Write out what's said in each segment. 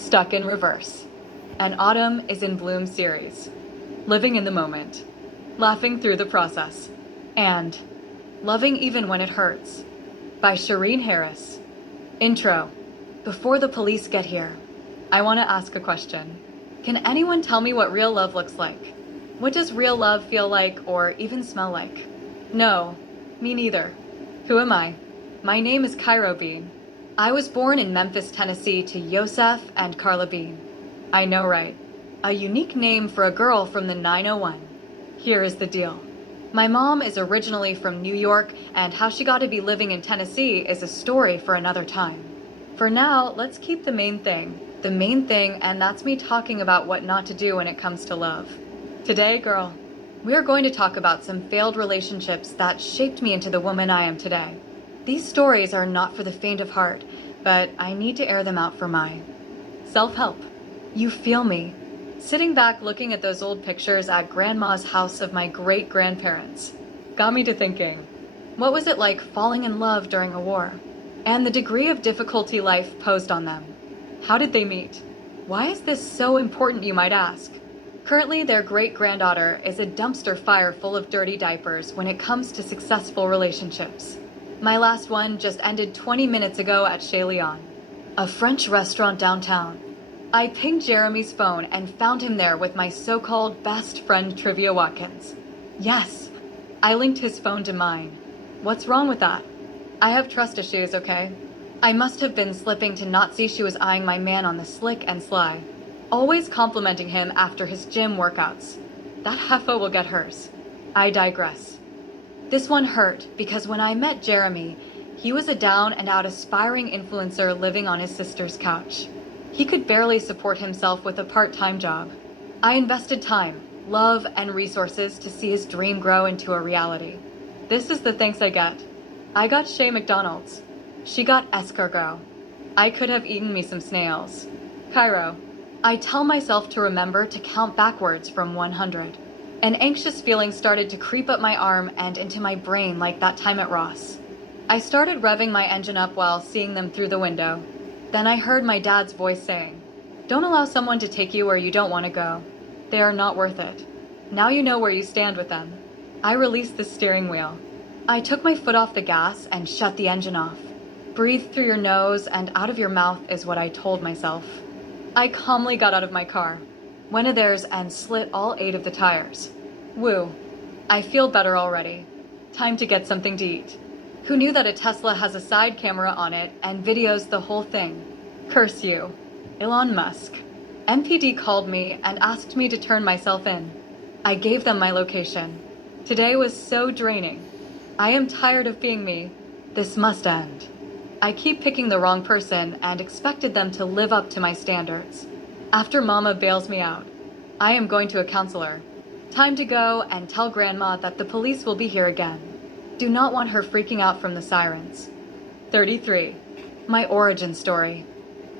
Stuck in Reverse, an Autumn is in Bloom series, living in the moment, laughing through the process, and loving even when it hurts, by Shireen Harris. Intro. Before the police get here, I want to ask a question. Can anyone tell me what real love looks like? What does real love feel like or even smell like? No, me neither. Who am I? My name is Cairo Bean. I was born in Memphis, Tennessee to Yosef and Carla Bean. I know, right? A unique name for a girl from the 901. Here is the deal. My mom is originally from New York, and how she got to be living in Tennessee is a story for another time. For now, let's keep the main thing, and that's me talking about what not to do when it comes to love. Today, girl, we are going to talk about some failed relationships that shaped me into the woman I am today. These stories are not for the faint of heart, but I need to air them out for my self-help. You feel me? Sitting back looking at those old pictures at Grandma's house of my great-grandparents got me to thinking, what was it like falling in love during a war? And the degree of difficulty life posed on them. How did they meet? Why is this so important, you might ask? Currently, their great-granddaughter is a dumpster fire full of dirty diapers when it comes to successful relationships. My last one just ended 20 minutes ago at Chez Leon, a French restaurant downtown. I pinged Jeremy's phone and found him there with my so-called best friend Trivia Watkins. Yes, I linked his phone to mine. What's wrong with that? I have trust issues, okay? I must have been slipping to not see she was eyeing my man on the slick and sly, always complimenting him after his gym workouts. That heffa will get hers. I digress. This one hurt because when I met Jeremy, he was a down and out aspiring influencer living on his sister's couch. He could barely support himself with a part-time job. I invested time, love, and resources to see his dream grow into a reality. This is the thanks I get. I got Shay McDonald's. She got escargot. I could have eaten me some snails. Cairo. I tell myself to remember to count backwards from 100. An anxious feeling started to creep up my arm and into my brain like that time at Ross. I started revving my engine up while seeing them through the window. Then I heard my dad's voice saying, "Don't allow someone to take you where you don't want to go. They are not worth it. Now you know where you stand with them." I released the steering wheel. I took my foot off the gas and shut the engine off. Breathe through your nose and out of your mouth is what I told myself. I calmly got out of my car, went to theirs and slit all 8 of the tires. Woo. I feel better already. Time to get something to eat. Who knew that a Tesla has a side camera on it and videos the whole thing? Curse you. Elon Musk. MPD called me and asked me to turn myself in. I gave them my location. Today was so draining. I am tired of being me. This must end. I keep picking the wrong person and expected them to live up to my standards. After Mama bails me out, I am going to a counselor. Time to go and tell Grandma that the police will be here again. Do not want her freaking out from the sirens. 33. My origin story.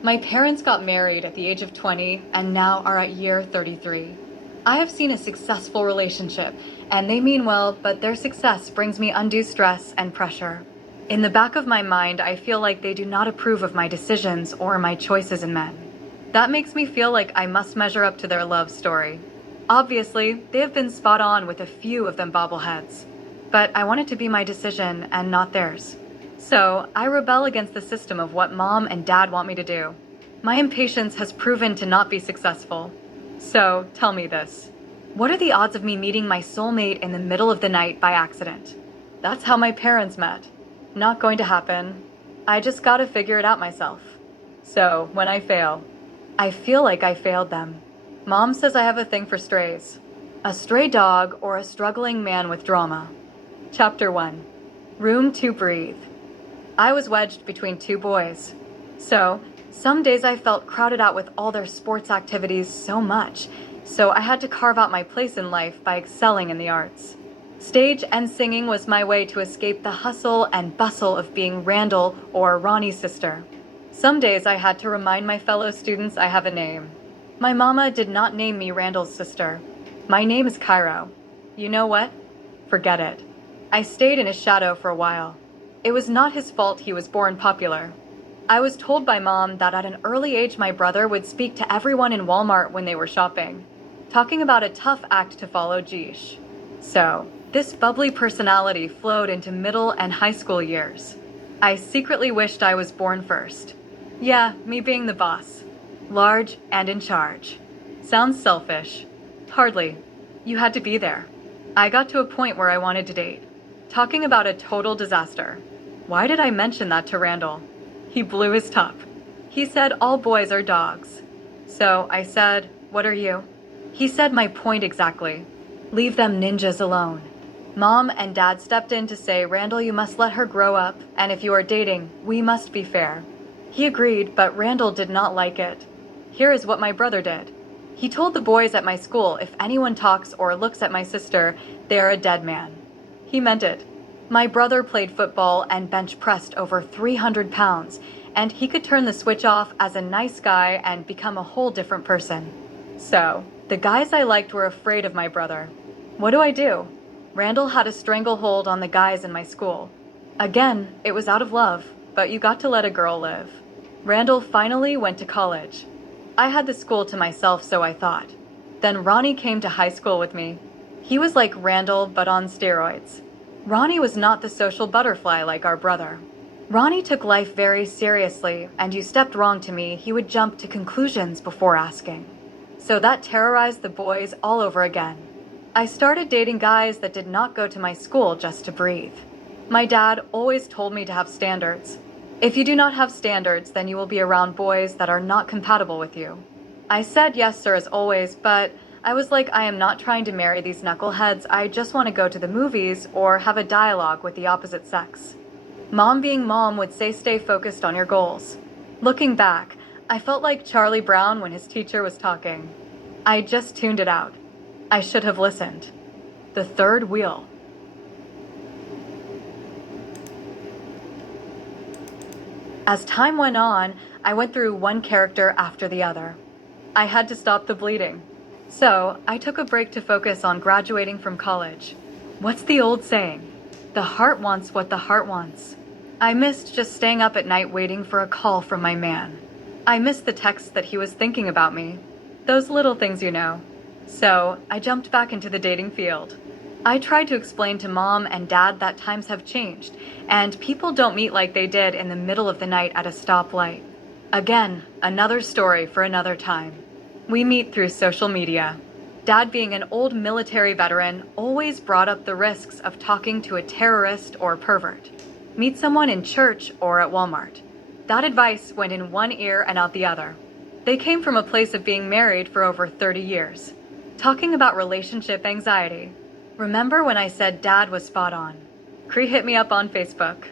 My parents got married at the age of 20 and now are at year 33. I have seen a successful relationship, and they mean well, but their success brings me undue stress and pressure. In the back of my mind, I feel like they do not approve of my decisions or my choices in men. That makes me feel like I must measure up to their love story. Obviously, they have been spot on with a few of them bobbleheads. But I want it to be my decision and not theirs. So, I rebel against the system of what Mom and Dad want me to do. My impatience has proven to not be successful. So, tell me this. What are the odds of me meeting my soulmate in the middle of the night by accident? That's how my parents met. Not going to happen. I just gotta figure it out myself. So, when I fail, I feel like I failed them. Mom says I have a thing for strays. A stray dog or a struggling man with drama. Chapter 1. Room to breathe. I was wedged between 2 boys. So, some days I felt crowded out with all their sports activities so much, so I had to carve out my place in life by excelling in the arts. Stage and singing was my way to escape the hustle and bustle of being Randall or Ronnie's sister. Some days I had to remind my fellow students I have a name. My mama did not name me Randall's sister. My name is Cairo. You know what? Forget it. I stayed in his shadow for a while. It was not his fault he was born popular. I was told by Mom that at an early age my brother would speak to everyone in Walmart when they were shopping, talking about a tough act to follow Geesh. So, this bubbly personality flowed into middle and high school years. I secretly wished I was born first. Yeah, me being the boss. Large and in charge. Sounds selfish. Hardly. You had to be there. I got to a point where I wanted to date. Talking about a total disaster. Why did I mention that to Randall? He blew his top. He said all boys are dogs. So I said, what are you? He said my point exactly. Leave them ninjas alone. Mom and Dad stepped in to say, Randall, you must let her grow up, and if you are dating, we must be fair. He agreed, but Randall did not like it. Here is what my brother did. He told the boys at my school if anyone talks or looks at my sister, they are a dead man. He meant it. My brother played football and bench pressed over 300 pounds, and he could turn the switch off as a nice guy and become a whole different person. So, the guys I liked were afraid of my brother. What do? Randall had a stranglehold on the guys in my school. Again, it was out of love, but you got to let a girl live. Randall finally went to college. I had the school to myself, so I thought. Then Ronnie came to high school with me. He was like Randall, but on steroids. Ronnie was not the social butterfly like our brother. Ronnie took life very seriously, and you stepped wrong to me, he would jump to conclusions before asking. So that terrorized the boys all over again. I started dating guys that did not go to my school just to breathe. My dad always told me to have standards. If you do not have standards, then you will be around boys that are not compatible with you. I said yes, sir, as always, but I was like, I am not trying to marry these knuckleheads. I just want to go to the movies or have a dialogue with the opposite sex. Mom being mom would say stay focused on your goals. Looking back, I felt like Charlie Brown when his teacher was talking. I just tuned it out. I should have listened. The third wheel. As time went on, I went through one character after the other. I had to stop the bleeding. So, I took a break to focus on graduating from college. What's the old saying? The heart wants what the heart wants. I missed just staying up at night waiting for a call from my man. I missed the text that he was thinking about me. Those little things, you know. So, I jumped back into the dating field. I tried to explain to Mom and Dad that times have changed, and people don't meet like they did in the middle of the night at a stoplight. Again, another story for another time. We meet through social media. Dad, being an old military veteran, always brought up the risks of talking to a terrorist or pervert. Meet someone in church or at Walmart. That advice went in one ear and out the other. They came from a place of being married for over 30 years. Talking about relationship anxiety. Remember when I said Dad was spot on? Cree hit me up on Facebook.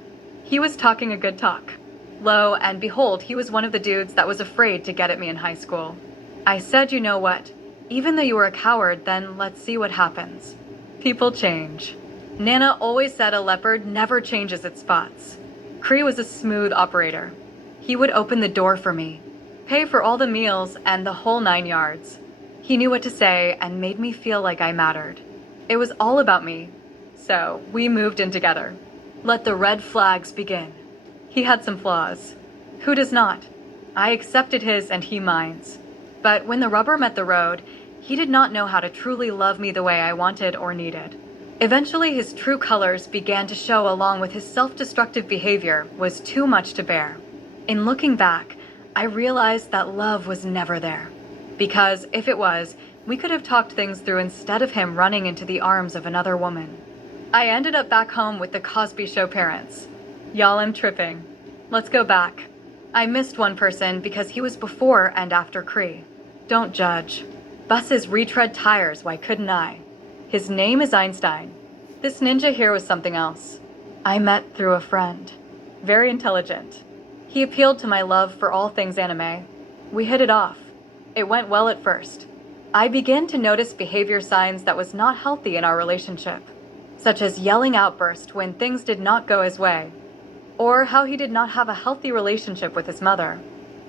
He was talking a good talk. Lo and behold, he was one of the dudes that was afraid to get at me in high school. I said, you know what? Even though you were a coward, then let's see what happens. People change. Nana always said a leopard never changes its spots. Cree was a smooth operator. He would open the door for me, pay for all the meals and the whole 9 yards. He knew what to say and made me feel like I mattered. It was all about me. So we moved in together. Let the red flags begin. He had some flaws. Who does not? I accepted his and he mine's. But when the rubber met the road, he did not know how to truly love me the way I wanted or needed. Eventually, his true colors began to show, along with his self-destructive behavior was too much to bear. In looking back, I realized that love was never there. Because if it was, we could have talked things through instead of him running into the arms of another woman. I ended up back home with the Cosby Show parents. Y'all, I'm tripping. Let's go back. I missed one person because he was before and after Cree. Don't judge. Buses retread tires, why couldn't I? His name is Einstein. This ninja here was something else. I met through a friend. Very intelligent. He appealed to my love for all things anime. We hit it off. It went well at first. I began to notice behavior signs that was not healthy in our relationship, such as yelling outburst when things did not go his way, or how he did not have a healthy relationship with his mother.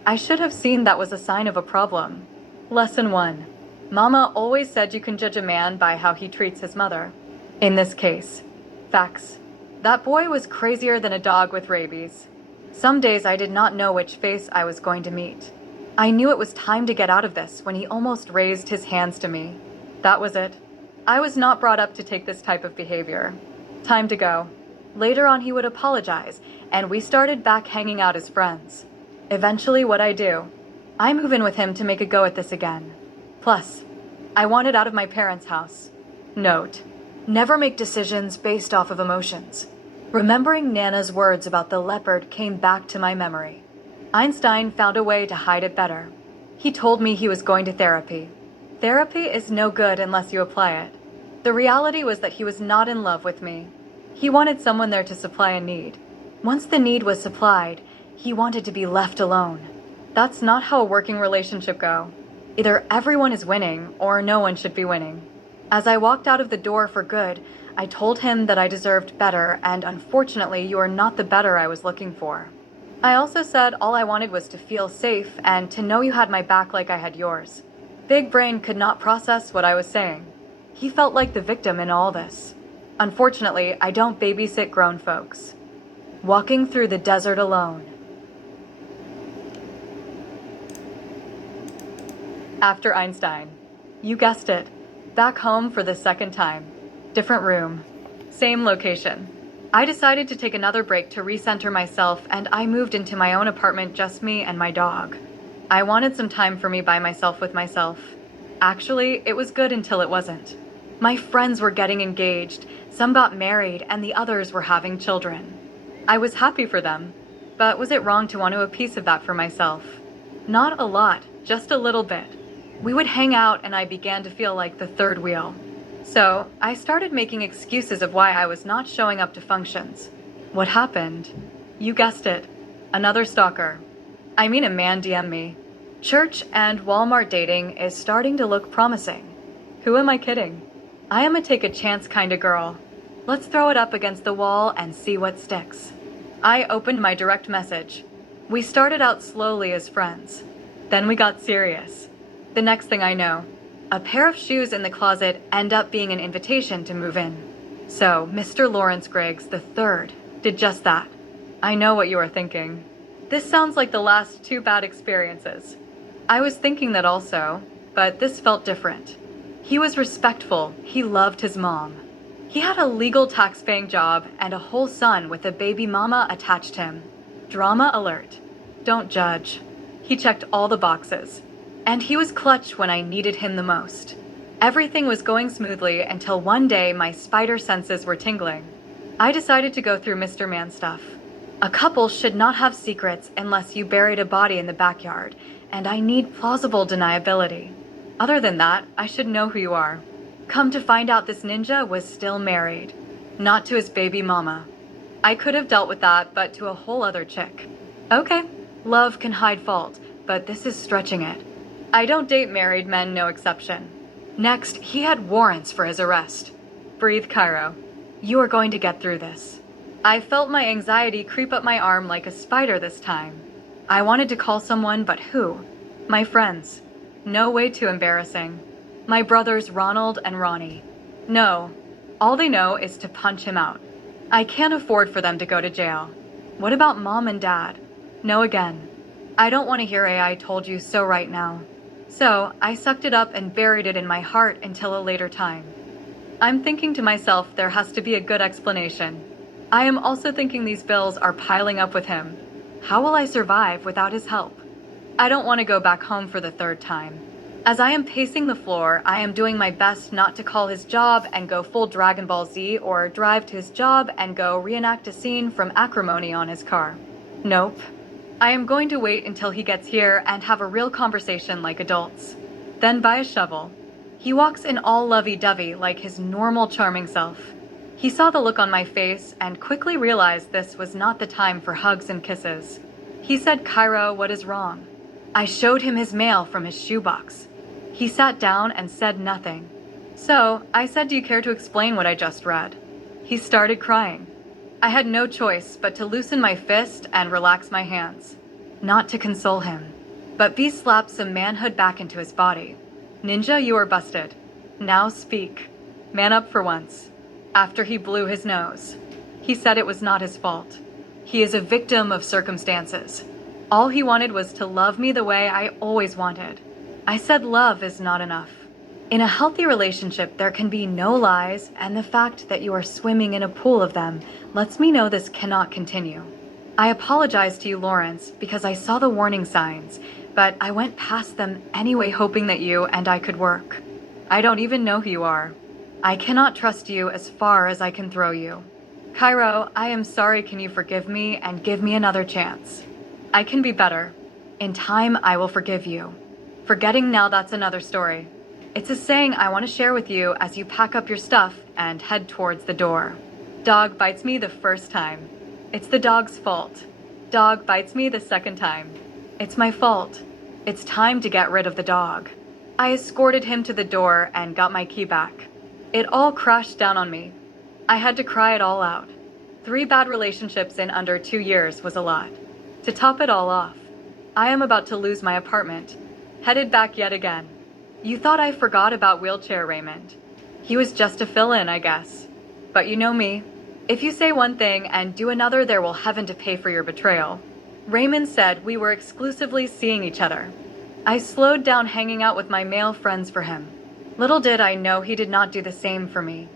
I should have seen that was a sign of a problem. Lesson 1. Mama always said you can judge a man by how he treats his mother. In this case, facts. That boy was crazier than a dog with rabies. Some days I did not know which face I was going to meet. I knew it was time to get out of this when he almost raised his hands to me. That was it. I was not brought up to take this type of behavior. Time to go. Later on, he would apologize, and we started back hanging out as friends. Eventually, what I do, I move in with him to make a go at this again. Plus, I wanted out of my parents' house. Note, never make decisions based off of emotions. Remembering Nana's words about the leopard came back to my memory. Einstein found a way to hide it better. He told me he was going to therapy. Therapy is no good unless you apply it. The reality was that he was not in love with me. He wanted someone there to supply a need. Once the need was supplied, he wanted to be left alone. That's not how a working relationship go. Either everyone is winning or no one should be winning. As I walked out of the door for good, I told him that I deserved better, and unfortunately, you are not the better I was looking for. I also said all I wanted was to feel safe and to know you had my back like I had yours. Big Brain could not process what I was saying. He felt like the victim in all this. Unfortunately, I don't babysit grown folks. Walking through the desert alone. After Einstein. You guessed it. Back home for the second time. Different room. Same location. I decided to take another break to recenter myself, and I moved into my own apartment, just me and my dog. I wanted some time for me by myself with myself. Actually, it was good until it wasn't. My friends were getting engaged, some got married, and the others were having children. I was happy for them, but was it wrong to want a piece of that for myself? Not a lot, just a little bit. We would hang out and I began to feel like the third wheel. So I started making excuses of why I was not showing up to functions. What happened? You guessed it. Another stalker. I mean, a man DM'd me. Church and Walmart dating is starting to look promising. Who am I kidding? I am a take a chance kind of girl. Let's throw it up against the wall and see what sticks. I opened my direct message. We started out slowly as friends. Then we got serious. The next thing I know, a pair of shoes in the closet end up being an invitation to move in. So, Mr. Lawrence Griggs III did just that. I know what you are thinking. This sounds like the last two bad experiences. I was thinking that also, but this felt different. He was respectful. He loved his mom. He had a legal tax-paying job and a whole son with a baby mama attached to him. Drama alert. Don't judge. He checked all the boxes. And he was clutch when I needed him the most. Everything was going smoothly until one day my spider senses were tingling. I decided to go through Mr. Man stuff. A couple should not have secrets unless you buried a body in the backyard, and I need plausible deniability. Other than that, I should know who you are. Come to find out, this ninja was still married. Not to his baby mama. I could have dealt with that, but to a whole other chick. Okay, love can hide fault, but this is stretching it. I don't date married men, no exception. Next, he had warrants for his arrest. Breathe, Cairo. You are going to get through this. I felt my anxiety creep up my arm like a spider this time. I wanted to call someone, but who? My friends. No way too embarrassing. My brothers Ronald and Ronnie. No. All they know is to punch him out. I can't afford for them to go to jail. What about mom and dad? No again. I don't want to hear I told you so right now. So I sucked it up and buried it in my heart until a later time. I'm thinking to myself there has to be a good explanation. I am also thinking these bills are piling up with him. How will I survive without his help? I don't want to go back home for the third time. As I am pacing the floor, I am doing my best not to call his job and go full Dragon Ball Z or drive to his job and go reenact a scene from Acrimony on his car. Nope. I am going to wait until he gets here and have a real conversation like adults. Then buy a shovel. He walks in all lovey-dovey like his normal charming self. He saw the look on my face and quickly realized this was not the time for hugs and kisses. He said, Cairo, what is wrong? I showed him his mail from his shoebox. He sat down and said nothing. So I said, do you care to explain what I just read? He started crying. I had no choice but to loosen my fist and relax my hands. Not to console him, but B slapped some manhood back into his body. Ninja, you are busted. Now speak. Man up for once. After he blew his nose. He said it was not his fault. He is a victim of circumstances. All he wanted was to love me the way I always wanted. I said love is not enough. In a healthy relationship, there can be no lies, and the fact that you are swimming in a pool of them lets me know this cannot continue. I apologize to you, Lawrence, because I saw the warning signs, but I went past them anyway, hoping that you and I could work. I don't even know who you are. I cannot trust you as far as I can throw you. Cairo, I am sorry. Can you forgive me and give me another chance? I can be better. In time, I will forgive you. Forgetting now, that's another story. It's a saying I want to share with you as you pack up your stuff and head towards the door. Dog bites me the first time. It's the dog's fault. Dog bites me the second time. It's my fault. It's time to get rid of the dog. I escorted him to the door and got my key back. It all crashed down on me. I had to cry it all out. 3 bad relationships in under 2 years was a lot. To top it all off, I am about to lose my apartment, headed back yet again. You thought I forgot about wheelchair Raymond. He was just a fill-in, I guess. But you know me. If you say one thing and do another, there will heaven to pay for your betrayal. Raymond said we were exclusively seeing each other. I slowed down hanging out with my male friends for him. Little did I know he did not do the same for me.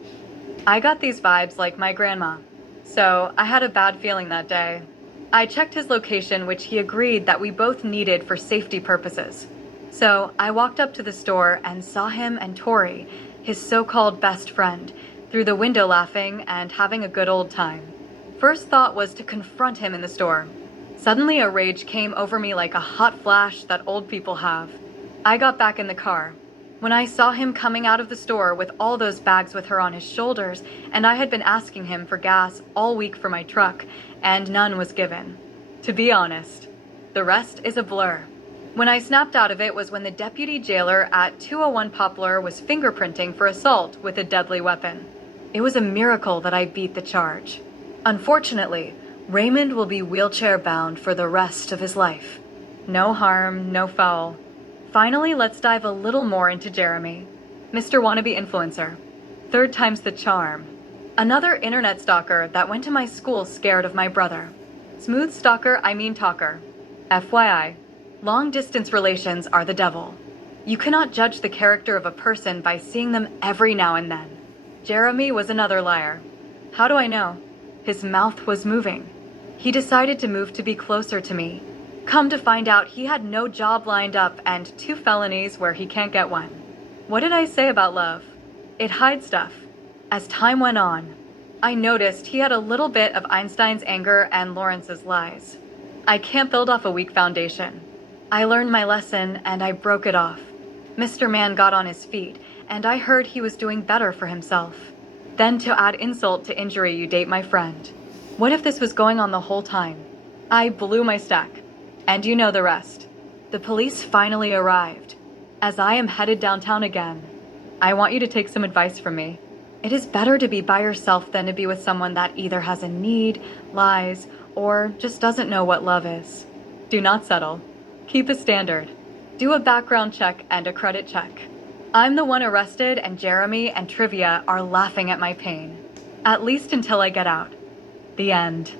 I got these vibes like my grandma, so I had a bad feeling that day. I checked his location, which he agreed that we both needed for safety purposes. So I walked up to the store and saw him and Tori, his so-called best friend, through the window laughing and having a good old time. First thought was to confront him in the store. Suddenly a rage came over me like a hot flash that old people have. I got back in the car. When I saw him coming out of the store with all those bags with her on his shoulders, and I had been asking him for gas all week for my truck, and none was given. To be honest, the rest is a blur. When I snapped out of it was when the deputy jailer at 201 Poplar was fingerprinting for assault with a deadly weapon. It was a miracle that I beat the charge. Unfortunately, Raymond will be wheelchair bound for the rest of his life. No harm, no foul. Finally, let's dive a little more into Jeremy, Mr. Wannabe Influencer. 3rd time's the charm. Another internet stalker that went to my school scared of my brother. Smooth stalker, I mean talker. FYI, long-distance relations are the devil. You cannot judge the character of a person by seeing them every now and then. Jeremy was another liar. How do I know? His mouth was moving. He decided to move to be closer to me. Come to find out, he had no job lined up and 2 felonies where he can't get one. What did I say about love? It hides stuff. As time went on, I noticed he had a little bit of Einstein's anger and Lawrence's lies. I can't build off a weak foundation. I learned my lesson and I broke it off. Mr. Man got on his feet, and I heard he was doing better for himself. Then to add insult to injury, you date my friend. What if this was going on the whole time? I blew my stack. And you know the rest. The police finally arrived. As I am headed downtown again, I want you to take some advice from me. It is better to be by yourself than to be with someone that either has a need, lies, or just doesn't know what love is. Do not settle. Keep a standard. Do a background check and a credit check. I'm the one arrested, and Jeremy and Trivia are laughing at my pain. At least until I get out. The end.